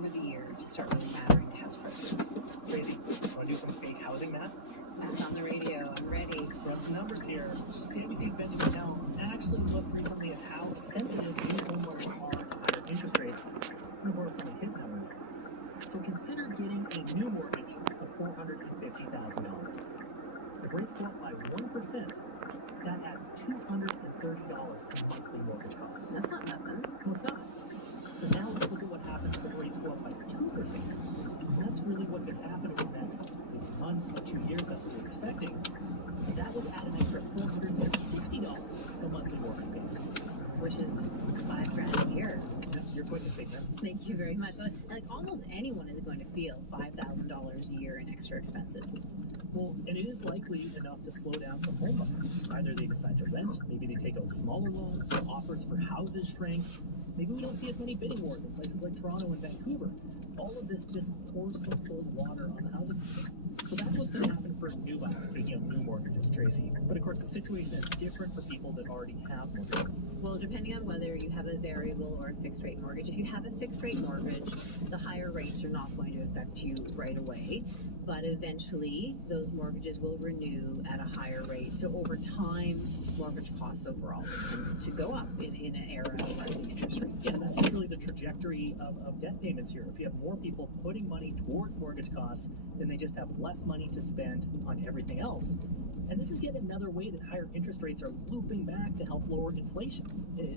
over the year to start really mattering to house prices. Tracy, want to do some fake housing math? Math on the radio, I'm ready. Run some numbers here. CNBC's Benjamin Nell actually looked recently at how sensitive new homeowners are to higher interest rates. I'm going to borrow some of his numbers. So consider getting a new mortgage of $450,000. If rates go up by 1%, that adds $230 to monthly mortgage costs. That's not nothing. No, it's not. So now let's look at what happens if rates go up by 2%. And that's really what could happen over the next months, 2 years, that's what we're expecting. And that would add an extra $460 to monthly mortgage payments. Which is $5,000 a year. You're quite the figure. Thank you very much. Like almost anyone is going to feel $5,000 a year in extra expenses. Well, and it is likely enough to slow down some home buyers. Either they decide to rent, maybe they take out smaller loans, offers for houses shrink. Maybe we don't see as many bidding wars in places like Toronto and Vancouver. All of this just pours some cold water on the housing market. So that's what's going to happen for new mortgages, Tracy. But of course, the situation is different for people that already have mortgages. Well, depending on whether you have a variable or a fixed rate mortgage, if you have a fixed rate mortgage, the higher rates are not going to affect you right away. But eventually, those mortgages will renew at a higher rate. So over time, mortgage costs overall tend to go up in an era of rising interest rates. Yeah, and that's just really the trajectory of debt payments here. If you have more people putting money towards mortgage costs, then they just have less money to spend on everything else. And this is yet another way that higher interest rates are looping back to help lower inflation.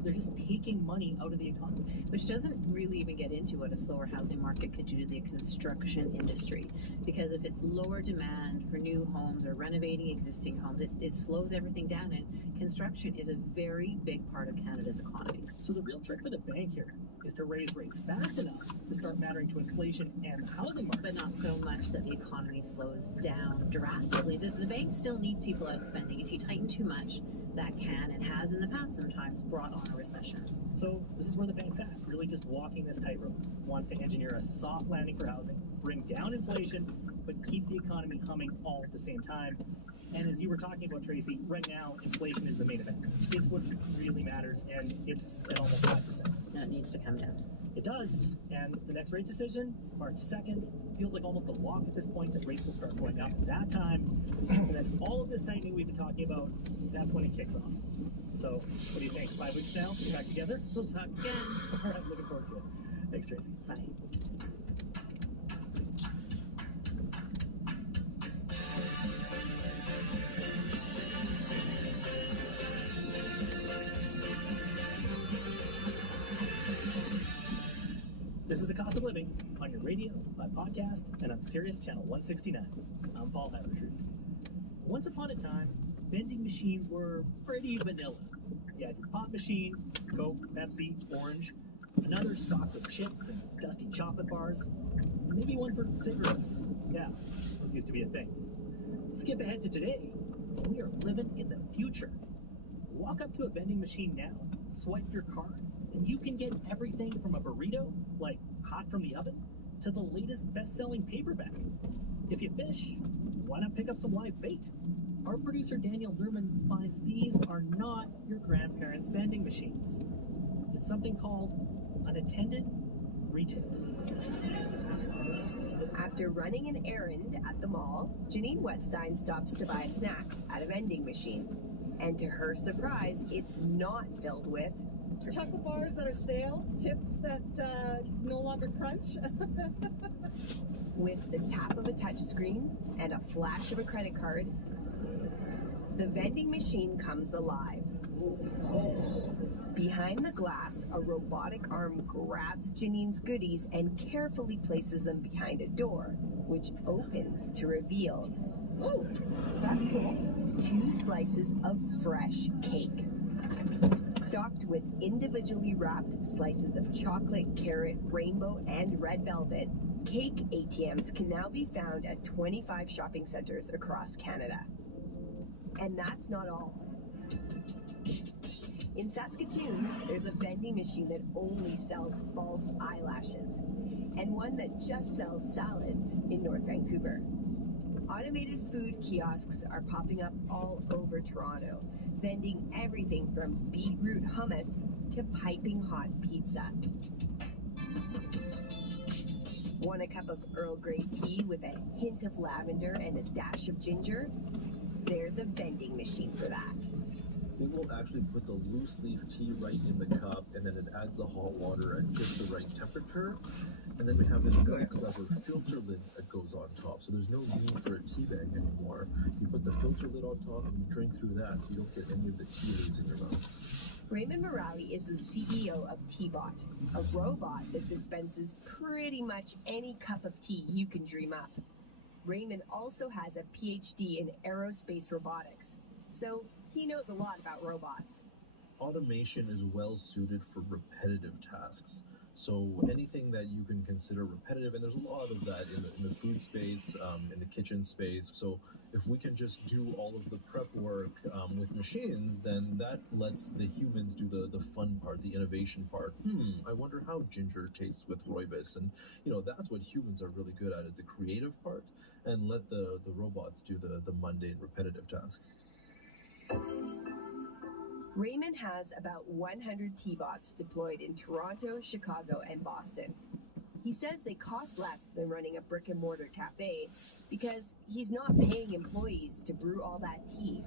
They're just taking money out of the economy. Which doesn't really even get into what a slower housing market could do to the construction industry. Because if it's lower demand for new homes or renovating existing homes, it slows everything down. And construction is a very big part of Canada's economy. So the real trick for the bank here is to raise rates fast enough to start mattering to inflation and the housing market. But not so much that the economy slows down drastically. The bank still needs people out spending. If you tighten too much, that can and has in the past sometimes brought on a recession. So this is where the bank's at, really just walking this tightrope. Wants to engineer a soft landing for housing, bring down inflation, but keep the economy humming all at the same time. And as you were talking about, Tracy, right now, inflation is the main event. It's what really matters, and it's at almost 5%. That needs to come down. It does, and the next rate decision, March 2nd, feels like almost a lock at this point that rates will start going up at that time. And then all of this tightening we've been talking about, that's when it kicks off. So, what do you think? 5 weeks now, we're back together? We'll talk again. All right, looking forward to it. Thanks, Tracy. Bye. This is The Cost of Living on your radio, by podcast, and on Sirius Channel 169. I'm Paul Havertree. Once upon a time, vending machines were pretty vanilla. You had your pop machine, Coke, Pepsi, Orange, another stocked with chips and dusty chocolate bars, and maybe one for cigarettes. Yeah, those used to be a thing. Skip ahead to today, we are living in the future. Walk up to a vending machine now, swipe your card, and you can get everything from a burrito, like hot from the oven, to the latest best-selling paperback. If you fish, why not pick up some live bait? Our producer Daniel Lerman finds these are not your grandparents' vending machines. It's something called unattended retail. After running an errand at the mall, Janine Wetstein stops to buy a snack at a vending machine. And to her surprise, it's not filled with chocolate bars that are stale, chips that no longer crunch. With the tap of a touchscreen and a flash of a credit card, the vending machine comes alive. Behind the glass, a robotic arm grabs Janine's goodies and carefully places them behind a door, which opens to reveal, Oh, that's cool. 2 slices of fresh cake. Stocked with individually wrapped slices of chocolate, carrot, rainbow, and red velvet, cake ATMs can now be found at 25 shopping centers across Canada. And that's not all. In Saskatoon, there's a vending machine that only sells false eyelashes, and one that just sells salads in North Vancouver. Automated food kiosks are popping up all over Toronto, vending everything from beetroot hummus to piping hot pizza. Want a cup of Earl Grey tea with a hint of lavender and a dash of ginger? There's a vending machine for that. We will actually put the loose leaf tea right in the cup, and then it adds the hot water at just the right temperature. And then we have this really clever filter lid that goes on top, so there's no need for a tea bag anymore. You put the filter lid on top and you drink through that, so you don't get any of the tea leaves in your mouth. Raymond Morali is the CEO of Teabot, a robot that dispenses pretty much any cup of tea you can dream up. Raymond also has a PhD in aerospace robotics, so he knows a lot about robots. Automation is well suited for repetitive tasks. So anything that you can consider repetitive, and there's a lot of that in the food space, in the kitchen space. So if we can just do all of the prep work with machines, then that lets the humans do the fun part, the innovation part. I wonder how ginger tastes with rooibos. And, that's what humans are really good at, is the creative part, and let the robots do the mundane, repetitive tasks. Raymond has about 100 Teabots deployed in Toronto, Chicago, and Boston. He says they cost less than running a brick-and-mortar cafe because he's not paying employees to brew all that tea.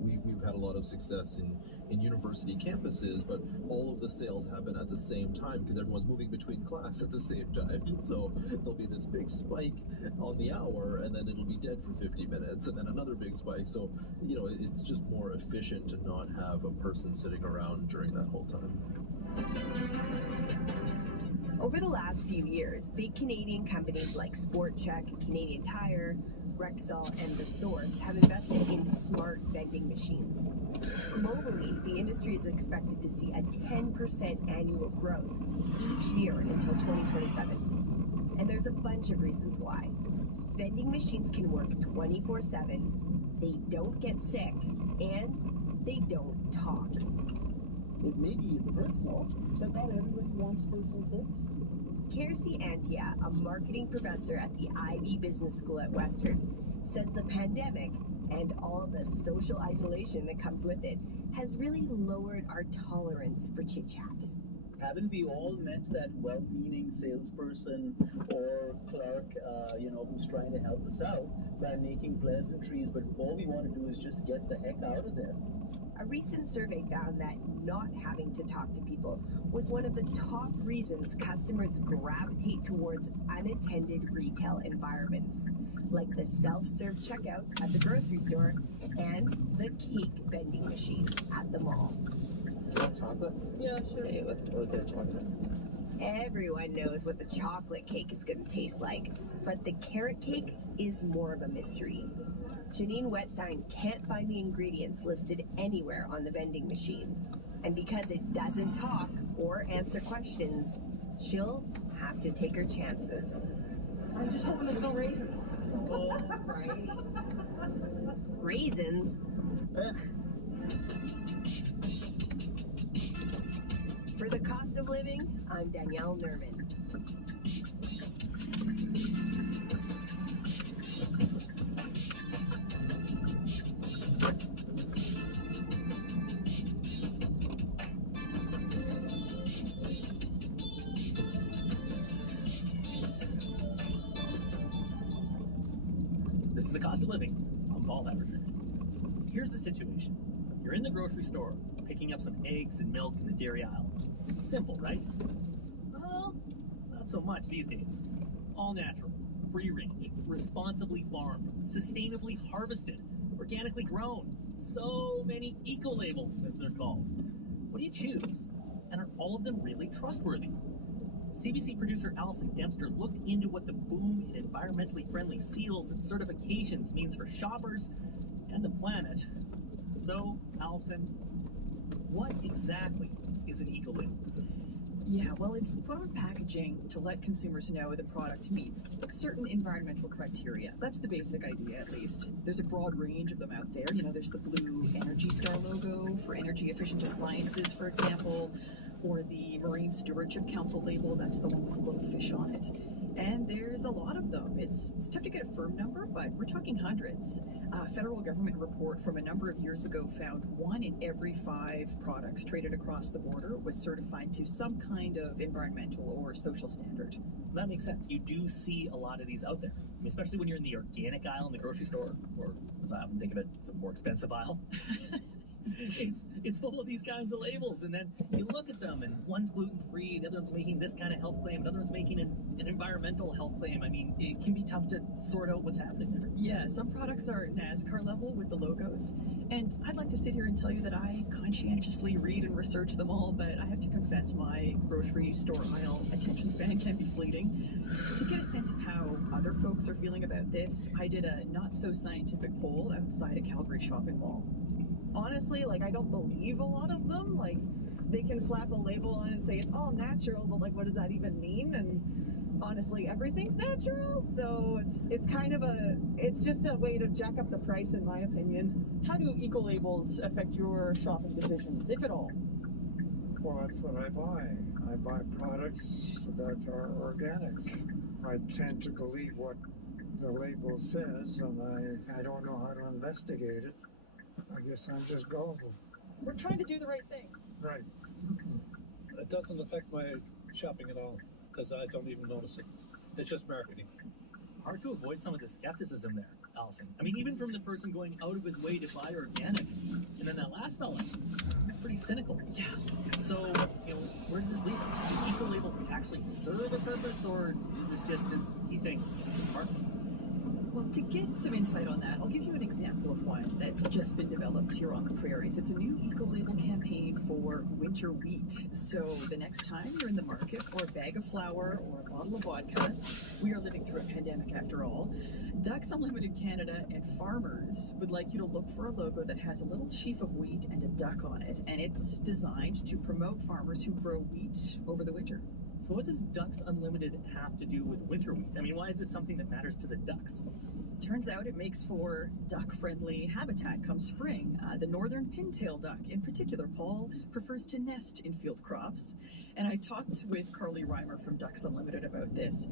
We've had a lot of success in university campuses, but all of the sales happen at the same time because everyone's moving between class at the same time. So there'll be this big spike on the hour, and then it'll be dead for 50 minutes, and then another big spike. So, it's just more efficient to not have a person sitting around during that whole time. Over the last few years, big Canadian companies like Sport Chek, Canadian Tire, Rexall, and The Source have invested in smart vending machines. Globally, the industry is expected to see a 10% annual growth each year until 2027. And there's a bunch of reasons why. Vending machines can work 24/7, they don't get sick, and they don't talk. It may be personal, but not everybody wants personal things. Kiersey Antia, a marketing professor at the Ivey Business School at Western, says the pandemic and all of the social isolation that comes with it has really lowered our tolerance for chit-chat. Haven't we all met that well-meaning salesperson or clerk, who's trying to help us out by making pleasantries, but all we want to do is just get the heck out of there? A recent survey found that not having to talk to people was one of the top reasons customers gravitate towards unattended retail environments, like the self-serve checkout at the grocery store and the cake vending machine at the mall. You want chocolate? Yeah, sure. Okay, let's get chocolate. Everyone knows what the chocolate cake is going to taste like, but the carrot cake is more of a mystery. Janine Wetstein can't find the ingredients listed anywhere on the vending machine. And because it doesn't talk or answer questions, she'll have to take her chances. I'm just hoping there's no raisins. Right? Raisins? Ugh. For the Cost of Living, I'm Danielle Nerman. This is The Cost of Living. I'm Paul Evertree. Here's the situation. You're in the grocery store, picking up some eggs and milk in the dairy aisle. Simple, right? Well, not so much these days. All natural, free range, responsibly farmed, sustainably harvested, organically grown. So many eco-labels, as they're called. What do you choose? And are all of them really trustworthy? CBC producer Allison Dempster looked into what the boom in environmentally friendly seals and certifications means for shoppers and the planet. So, Allison, what exactly is an eco-label? Yeah, well, it's put on packaging to let consumers know the product meets certain environmental criteria. That's the basic idea, at least. There's a broad range of them out there. There's the blue Energy Star logo for energy-efficient appliances, for example, or the Marine Stewardship Council label. That's the one with the little fish on it. And there's there's a lot of them. It's tough to get a firm number, but we're talking hundreds. A federal government report from a number of years ago found 1 in every 5 products traded across the border was certified to some kind of environmental or social standard. That makes sense. You do see a lot of these out there. I mean, especially when you're in the organic aisle in the grocery store, or as I often think of it, the more expensive aisle. It's full of these kinds of labels, and then you look at them, and one's gluten-free, the other one's making this kind of health claim, another one's making an environmental health claim. I mean, it can be tough to sort out what's happening there. Yeah, some products are NASCAR level with the logos, and I'd like to sit here and tell you that I conscientiously read and research them all, but I have to confess my grocery store aisle attention span can be fleeting. To get a sense of how other folks are feeling about this, I did a not-so-scientific poll outside a Calgary shopping mall. Honestly, like, I don't believe a lot of them. Like, they can slap a label on it and say it's all natural, but like, what does that even mean? And honestly, everything's natural, so it's kind of it's just a way to jack up the price, in my opinion. How do eco-labels affect your shopping decisions, if at all? Well, that's what I buy. I buy products that are organic. I tend to believe what the label says, and I don't know how to investigate it. I guess I'm just gullible. We're trying to do the right thing. Right. It doesn't affect my shopping at all, because I don't even notice it. It's just marketing. Hard to avoid some of the skepticism there, Allison. I mean, even from the person going out of his way to buy organic. And then that last fella, he's pretty cynical. Yeah. So, where does this leave us? Do eco-labels actually serve a purpose, or is this just as he thinks, marketing? Well, to get some insight on that, I'll give you an example of one that's just been developed here on the prairies. It's a new eco-label campaign for winter wheat. So the next time you're in the market for a bag of flour or a bottle of vodka, we are living through a pandemic after all, Ducks Unlimited Canada and farmers would like you to look for a logo that has a little sheaf of wheat and a duck on it, and it's designed to promote farmers who grow wheat over the winter. So what does Ducks Unlimited have to do with winter wheat? I mean, why is this something that matters to the ducks? Turns out it makes for duck-friendly habitat come spring. The northern pintail duck, in particular, Paul, prefers to nest in field crops. And I talked with Carly Reimer from Ducks Unlimited about this.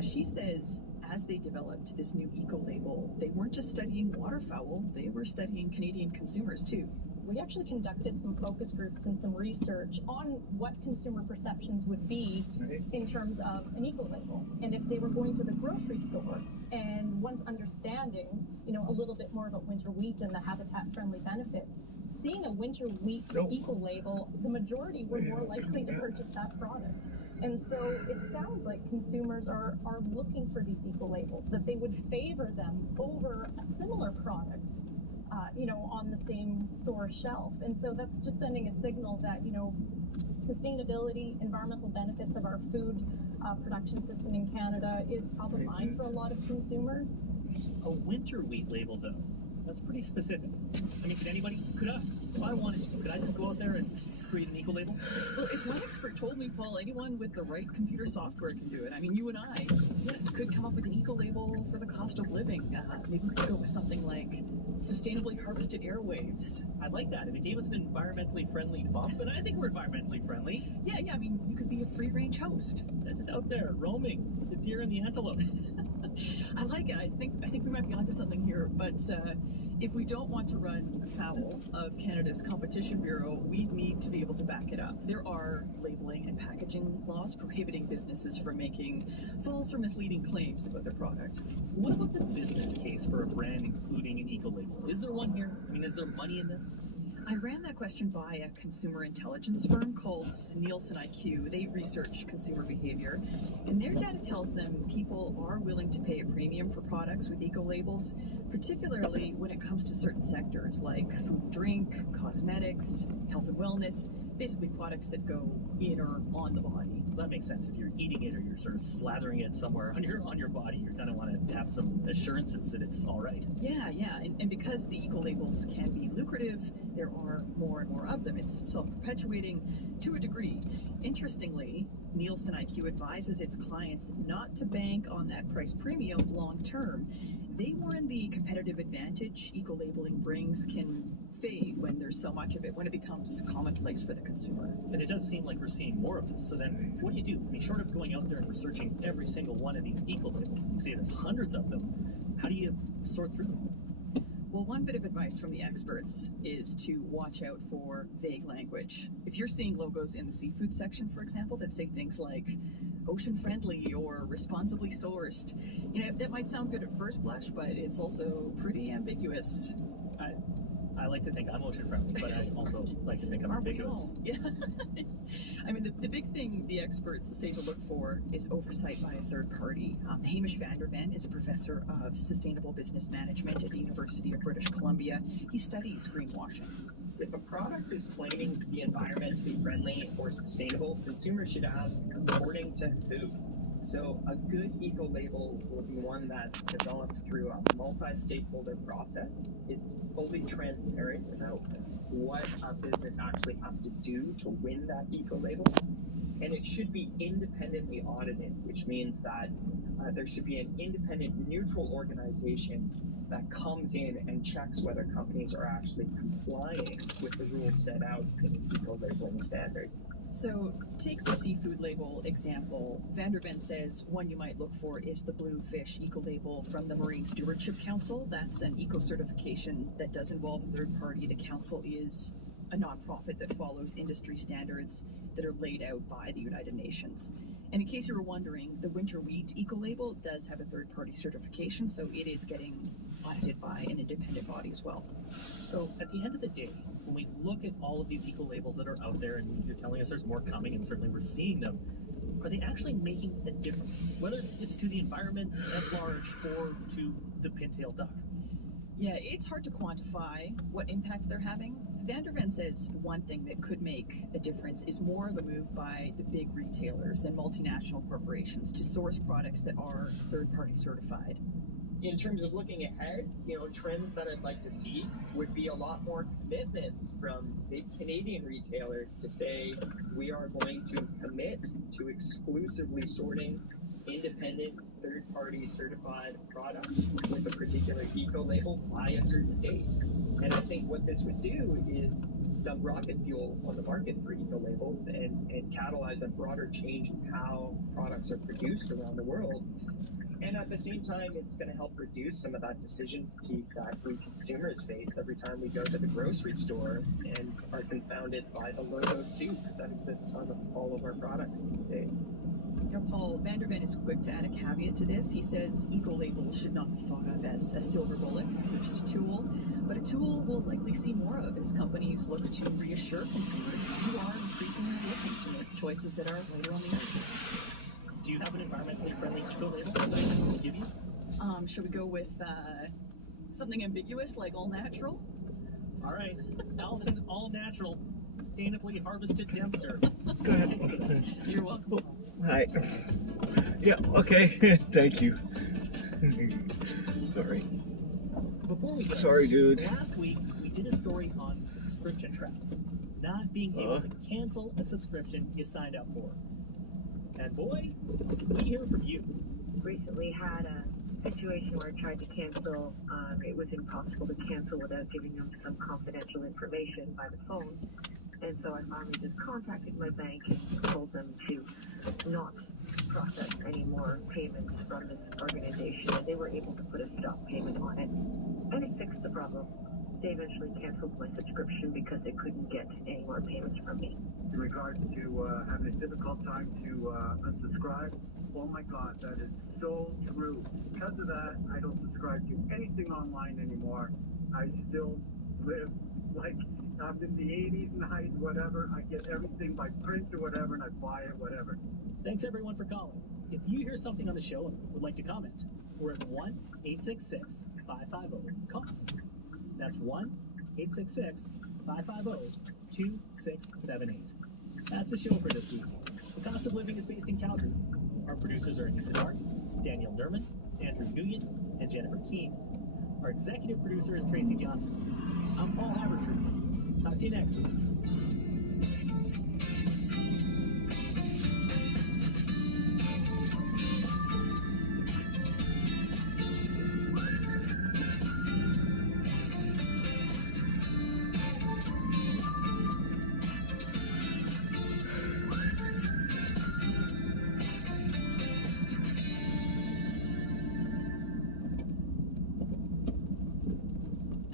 She says as they developed this new eco-label, they weren't just studying waterfowl, they were studying Canadian consumers too. We actually conducted some focus groups and some research on what consumer perceptions would be in terms of an eco-label. And if they were going to the grocery store and once understanding, a little bit more about winter wheat and the habitat-friendly benefits, seeing a winter wheat eco-label, the majority were more likely to purchase that product. And so it sounds like consumers are looking for these eco-labels, that they would favor them over a similar product on the same store shelf. And so that's just sending a signal that, sustainability, environmental benefits of our food production system in Canada is top of mind for a lot of consumers. A winter wheat label, though, that's pretty specific. I mean, if I wanted to, could I just go out there and create an eco-label? Well, as one expert told me, Paul, anyone with the right computer software can do it. I mean, you and I, yes, could come up with an eco-label for the cost of living. Maybe we could go with something like sustainably harvested airwaves. I like that. If it gave us an environmentally friendly bump, and I think we're environmentally friendly. Yeah, I mean, you could be a free-range host. Just out there, roaming, the deer and the antelope. I like it. I think we might be onto something here, but if we don't want to run afoul of Canada's Competition Bureau, we need to be able to back it up. There are labeling and packaging laws prohibiting businesses from making false or misleading claims about their product. What about the business case for a brand including an eco-label? Is there one here? I mean, is there money in this? I ran that question by a consumer intelligence firm called Nielsen IQ. They research consumer behavior, and their data tells them people are willing to pay a premium for products with eco-labels, particularly when it comes to certain sectors like food and drink, cosmetics, health and wellness, basically products that go in or on the body. That makes sense. If you're eating it or you're sort of slathering it somewhere on your body, you kind of want to have some assurances that it's all right. Yeah. And because the eco-labels can be lucrative, there are more and more of them. It's self-perpetuating to a degree. Interestingly, Nielsen IQ advises its clients not to bank on that price premium long term. They warn the competitive advantage eco-labeling brings can fade when there's so much of it, when it becomes commonplace for the consumer. And it does seem like we're seeing more of this. So then what do you do? I mean, short of going out there and researching every single one of these eco-labels, you say there's hundreds of them, how do you sort through them? Well, one bit of advice from the experts is to watch out for vague language. If you're seeing logos in the seafood section, for example, that say things like ocean friendly or responsibly sourced, that might sound good at first blush, but it's also pretty ambiguous. I like to think I'm ocean friendly, but I also like to think I'm ambiguous. Yeah. I mean, the big thing the experts say to look for is oversight by a third party. Hamish van der Ven is a professor of sustainable business management at the University of British Columbia. He studies greenwashing. If a product is claiming to be environmentally friendly or sustainable, consumers should ask, according to who? So a good eco-label will be one that's developed through a multi-stakeholder process. It's fully transparent about what a business actually has to do to win that eco-label. And it should be independently audited, which means that there should be an independent, neutral organization that comes in and checks whether companies are actually complying with the rules set out in the eco-labeling standard. So take the seafood label example. Van der Ven says one you might look for is the Blue Fish Eco-Label from the Marine Stewardship Council. That's an eco-certification that does involve a third party. The council is a nonprofit that follows industry standards that are laid out by the United Nations. And in case you were wondering, the Winter Wheat Eco-Label does have a third-party certification, so it is getting audited by an independent body as well. So at the end of the day, when we look at all of these eco-labels that are out there, and you're telling us there's more coming, and certainly we're seeing them, are they actually making a difference? Whether it's to the environment at large or to the pintail duck? Yeah, it's hard to quantify what impact they're having. Van der Ven says one thing that could make a difference is more of a move by the big retailers and multinational corporations to source products that are third-party certified. In terms of looking ahead, trends that I'd like to see would be a lot more commitments from big Canadian retailers to say we are going to commit to exclusively sorting independent third-party certified products with a particular eco-label by a certain date. And I think what this would do is dump rocket fuel on the market for eco-labels and catalyze a broader change in how products are produced around the world. And at the same time, it's going to help reduce some of that decision fatigue that we consumers face every time we go to the grocery store and are confounded by the logo soup that exists on all of our products these days. Paul, Van der Ven is quick to add a caveat to this. He says eco-labels should not be thought of as a silver bullet. They're just a tool, but a tool we'll likely see more of as companies look to reassure consumers who are increasingly looking to make choices that are later on the earth. Do you have an environmentally friendly eco-label that I can give you? Should we go with something ambiguous like all natural? All right, Allison, all natural, sustainably harvested Dempster. Go ahead. You're welcome. Hi. Yeah, okay. Thank you. Sorry. Before we go, sorry, dude. Last week, we did a story on subscription traps. Not being able to cancel a subscription you signed up for. And boy, we hear from you. Recently had a situation where I tried to cancel. It was impossible to cancel without giving them some confidential information by the phone. And so I finally just contacted my bank and told them to not process any more payments from this organization. And they were able to put a stop payment on it. And it fixed the problem. They eventually canceled my subscription because they couldn't get any more payments from me. In regards to having a difficult time to unsubscribe, oh my God, that is so true. Because of that, I don't subscribe to anything online anymore. I still live like I'm in the 80s and 90s, whatever. I get everything by print or whatever, and I buy it, whatever. Thanks everyone for calling. If you hear something on the show and would like to comment, we're at 1-866-550-CAUSE. That's 1-866-550-2678. That's the show for this week. The Cost of Living is based in Calgary. Our producers are Anissa Dart, Daniel Derman, Andrew Nguyen, and Jennifer Keane. Our executive producer is Tracy Johnson. I'm Paul Habertree. Talk to you next week.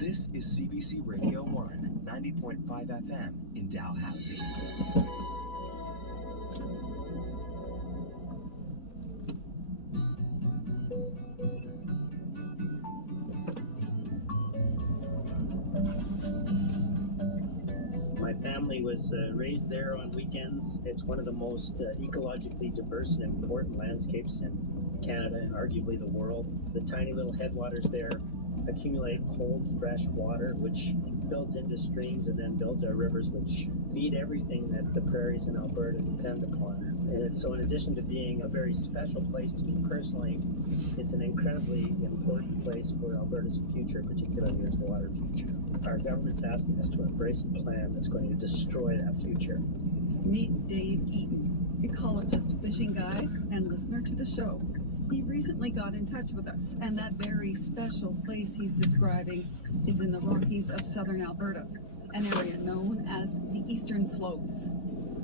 This is CBC Radio 1, 90.5 FM in Dalhousie. My family was raised there on weekends. It's one of the most ecologically diverse and important landscapes in Canada and arguably the world. The tiny little headwaters there accumulate cold, fresh water, which builds into streams and then builds our rivers, which feed everything that the prairies in Alberta depend upon. And so in addition to being a very special place to me personally, it's an incredibly important place for Alberta's future, particularly its water future. Our government's asking us to embrace a plan that's going to destroy that future. Meet Dave Eaton, ecologist, fishing guide, and listener to the show. He recently got in touch with us, and that very special place he's describing is in the Rockies of southern Alberta, an area known as the Eastern Slopes.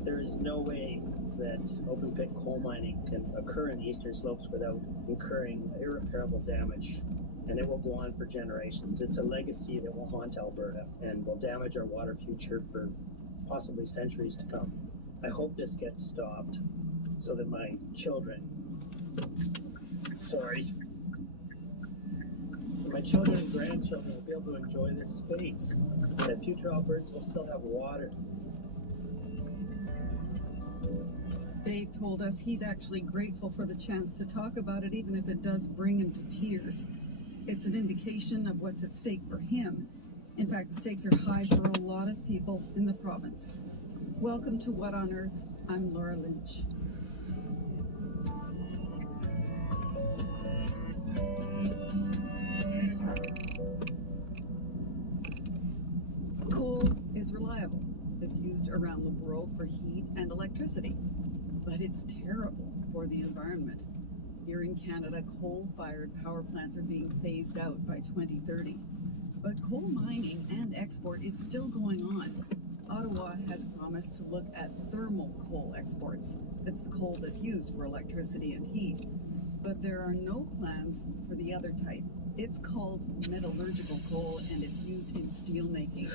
There is no way that open pit coal mining can occur in the Eastern Slopes without incurring irreparable damage, and it will go on for generations. It's a legacy that will haunt Alberta and will damage our water future for possibly centuries to come. I hope this gets stopped so that my children and grandchildren will be able to enjoy this space, that future Albertans will still have water. Dave told us he's actually grateful for the chance to talk about it, even if it does bring him to tears. It's an indication of what's at stake for him. In fact, the stakes are high for a lot of people in the province. Welcome to What on Earth? I'm Laura Lynch. Coal is reliable. It's used around the world for heat and electricity. But it's terrible for the environment. Here in Canada, coal-fired power plants are being phased out by 2030. But coal mining and export is still going on. Ottawa has promised to look at thermal coal exports. It's the coal that's used for electricity and heat. But there are no plans for the other type. It's called metallurgical coal, and it's used in steelmaking.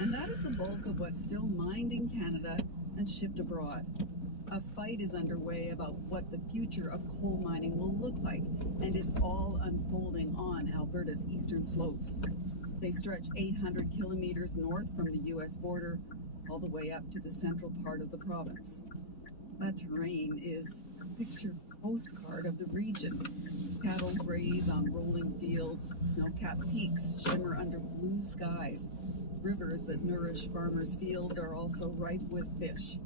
And that is the bulk of what's still mined in Canada and shipped abroad. A fight is underway about what the future of coal mining will look like, and it's all unfolding on Alberta's eastern slopes. They stretch 800 kilometers north from the U.S. border, all the way up to the central part of the province. That terrain is a picture postcard of the region. Cattle graze on rolling fields, snow-capped peaks shimmer under blue skies. Rivers that nourish farmers' fields are also ripe with fish.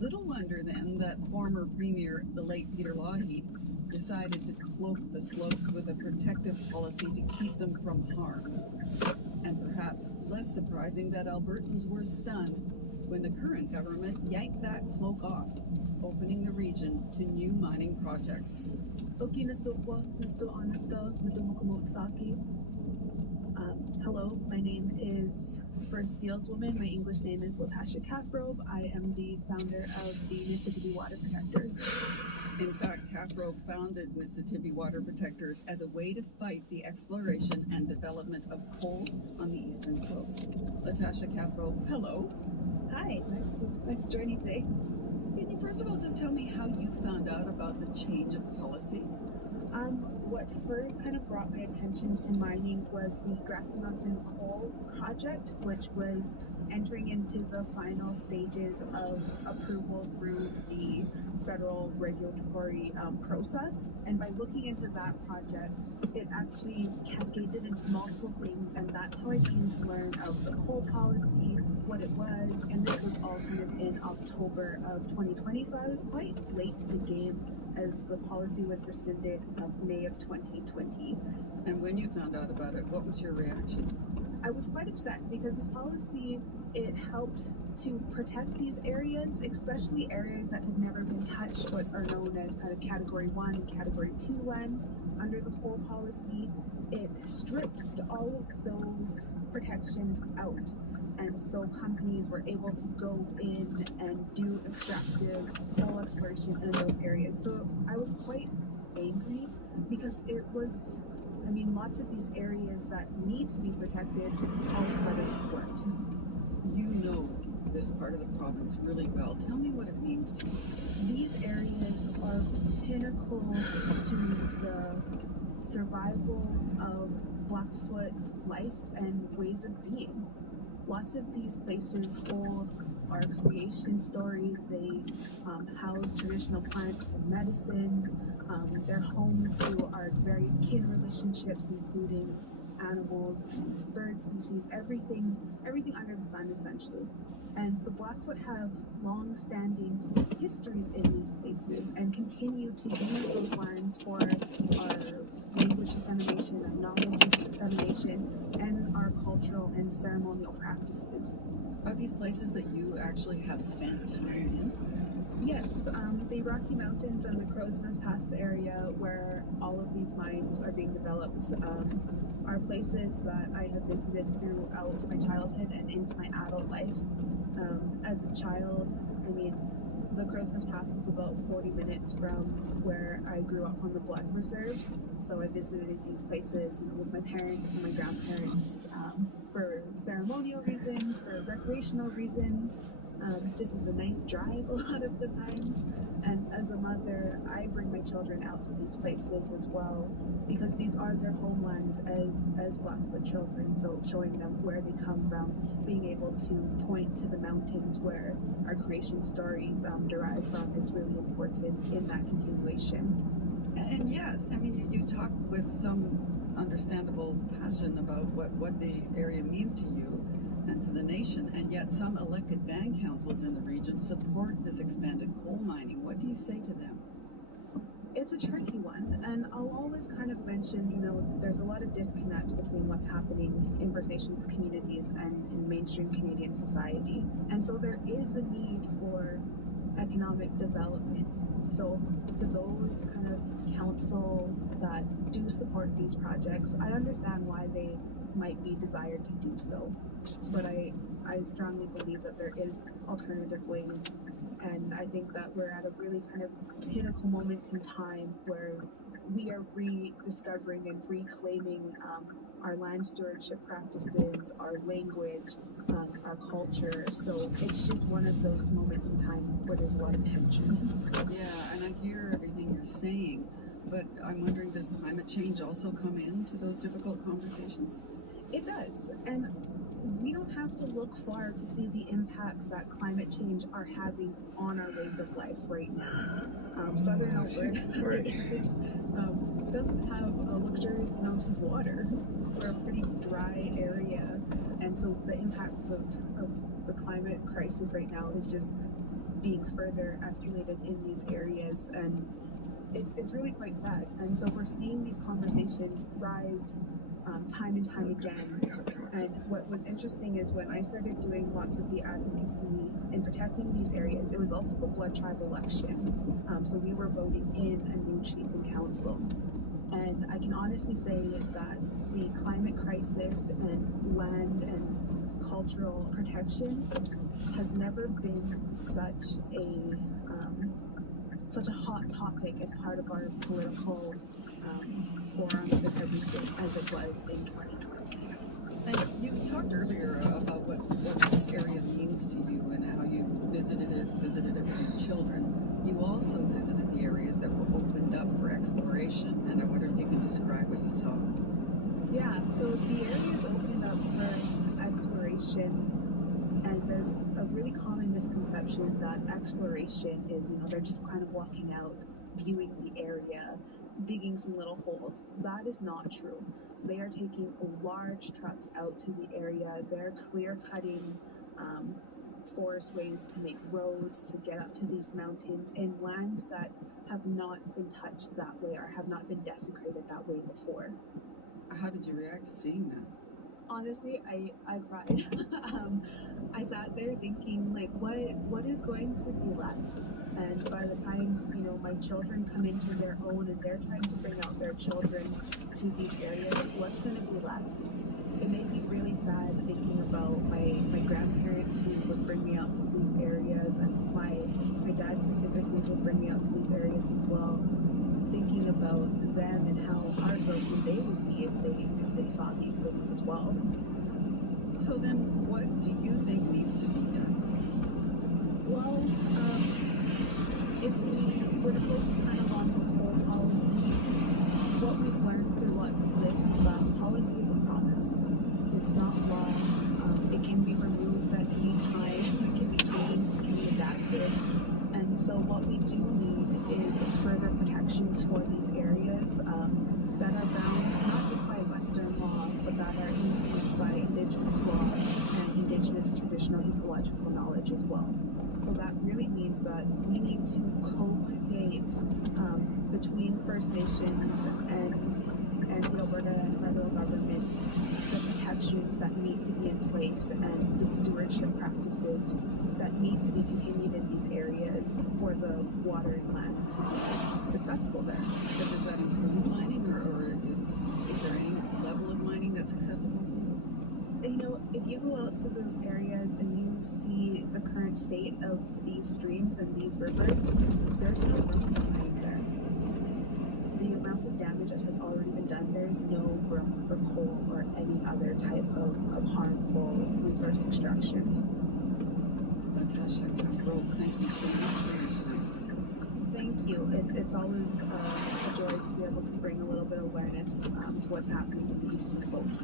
Little wonder, then, that former Premier, the late Peter Lougheed, decided to cloak the slopes with a protective policy to keep them from harm. And perhaps less surprising that Albertans were stunned when the current government yanked that cloak off, opening the region to new mining projects. Hello, my name is First Fieldswoman. My English name is Latasha Kaffrobe. I am the founder of the Mississippi Water Protectors. In fact, Kaffrobe founded Mississippi Water Protectors as a way to fight the exploration and development of coal on the eastern slopes. Latasha Kaffrobe, hello. Hi, nice to join you today. Can you first of all just tell me how you found out about the change of policy? What first kind of brought my attention to mining was the Grassy Mountain Coal Project, which was entering into the final stages of approval through the federal regulatory process. And by looking into that project, it actually cascaded into multiple things, and that's how I came to learn of the coal policy, what it was, and this was all kind of in October of 2020, so I was quite late to the game as the policy was rescinded May of 2020. And when you found out about it, what was your reaction? I was quite upset because this policy, it helped to protect these areas, especially areas that had never been touched, what are known as kind of Category 1 and Category 2 lands under the coal policy. It stripped all of those protections out. And so companies were able to go in and do extractive coal exploration in those areas. So I was quite angry because it was, I mean, lots of these areas that need to be protected all of a sudden weren't. You know this part of the province really well. Tell me what it means to you. These areas are pinnacle to the survival of Blackfoot life and ways of being. Lots of these places hold our creation stories. They house traditional plants and medicines. They're home to our various kin relationships, including animals, bird species, everything under the sun, essentially. And the Blackfoot have long-standing histories in these places and continue to use those lands for our language dissemination and knowledge dissemination and our cultural and ceremonial practices. Are these places that you actually have spent time in? Yes, the Rocky Mountains and the Crow's Nest Pass area where all of these mines are being developed are places that I have visited throughout my childhood and into my adult life. As a child, I mean, the Crow's Nest Pass is about 40 minutes from where I grew up on the Blood Reserve, so I visited these places, with my parents and my grandparents for ceremonial reasons, for recreational reasons, just as a nice drive a lot of the times. And as a mother, I bring my children out to these places as well because these are their homelands as Blackfoot children. So showing them where they come from, being able to point to the mountains where our creation stories derive from is really important in that continuation. And yet, I mean, you talk with some understandable passion about what the area means to you and to the nation, and yet some elected band councils in the region support this expanded coal mining. What do you say to them? It's a tricky one, and I'll always kind of mention, there's a lot of disconnect between what's happening in First Nations communities and in mainstream Canadian society. And so there is a need for economic development. So to those kind of councils that do support these projects, I understand why they might be desired to do so. But I strongly believe that there is alternative ways, and I think that we're at a really kind of pinnacle moment in time where we are rediscovering and reclaiming our land stewardship practices, our language, our culture. So it's just one of those moments in time where there's a lot of tension. Yeah, and I hear everything you're saying, but I'm wondering, does climate change also come into those difficult conversations? It does, and we don't have to look far to see the impacts that climate change are having on our ways of life right now. Southern Alberta doesn't have a luxurious amount of water. We're a pretty dry area, and so the impacts of the climate crisis right now is just being further escalated in these areas, and it's really quite sad. And so we're seeing these conversations rise time and time again. And what was interesting is when I started doing lots of the advocacy in protecting these areas, it was also the Blood Tribe election. So we were voting in a new chief and council. And I can honestly say that the climate crisis and land and cultural protection has never been such a hot topic as part of our political forums and everything as it was in 2020. And you talked earlier about what this area means to you and how you visited it with your children. You also visited the areas that were opened up for exploration, and I wonder if you could describe what you saw. Yeah, so the areas opened up for exploration, and there's a really common misconception that exploration is, they're just kind of walking out, viewing the area, digging some little holes. That is not true. They are taking large trucks out to the area. They're clear cutting forest ways to make roads to get up to these mountains in lands that have not been touched that way or have not been desecrated that way before. How did you react to seeing that? Honestly, I cried. I sat there thinking, like, what is going to be left? And by the time, my children come into their own and they're trying to bring out their children to these areas, what's going to be left? It made me really sad thinking about my grandparents who would bring me out to these areas, and my dad specifically would bring me out to these areas as well. They thinking about them and how heartbroken they would be if they saw these things as well. So then, what do you think needs to be done? Well, if we were to focus kind of on the whole policy, what we've learned through lots of this is that policy is a promise. It's not law. It can be removed at any time. It can be changed. It can be adapted. And so what we do need is further protections for these areas that are bound not just by Western law, but that are influenced by Indigenous law and Indigenous traditional ecological knowledge as well. So that really means that we need to co-create between First Nations and the Alberta and federal government the protections that need to be in place and the stewardship practices that need to be continued in these areas for the water and land to be successful there. But does that include mining, or is there any level of mining that's acceptable to you? You know, if you go out to those areas and you see the current state of these streams and these rivers, there's no room for mining there. The amount of damage that has already been done, there's no room for coal or any other type of harmful resource extraction. Natasha Kaffrou, thank you so much for your time. Thank you. It's always a joy to be able to bring a little bit of awareness to what's happening with the eastern slopes.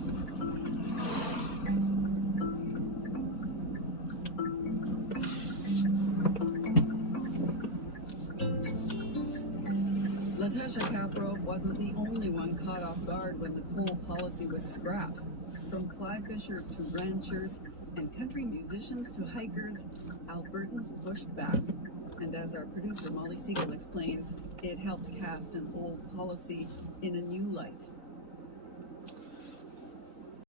Natasha Kaffrou wasn't the only one caught off guard when the coal policy was scrapped. From fly fishers to ranchers and country musicians to hikers, Albertans pushed back. And as our producer Molly Siegel explains, it helped cast an old policy in a new light.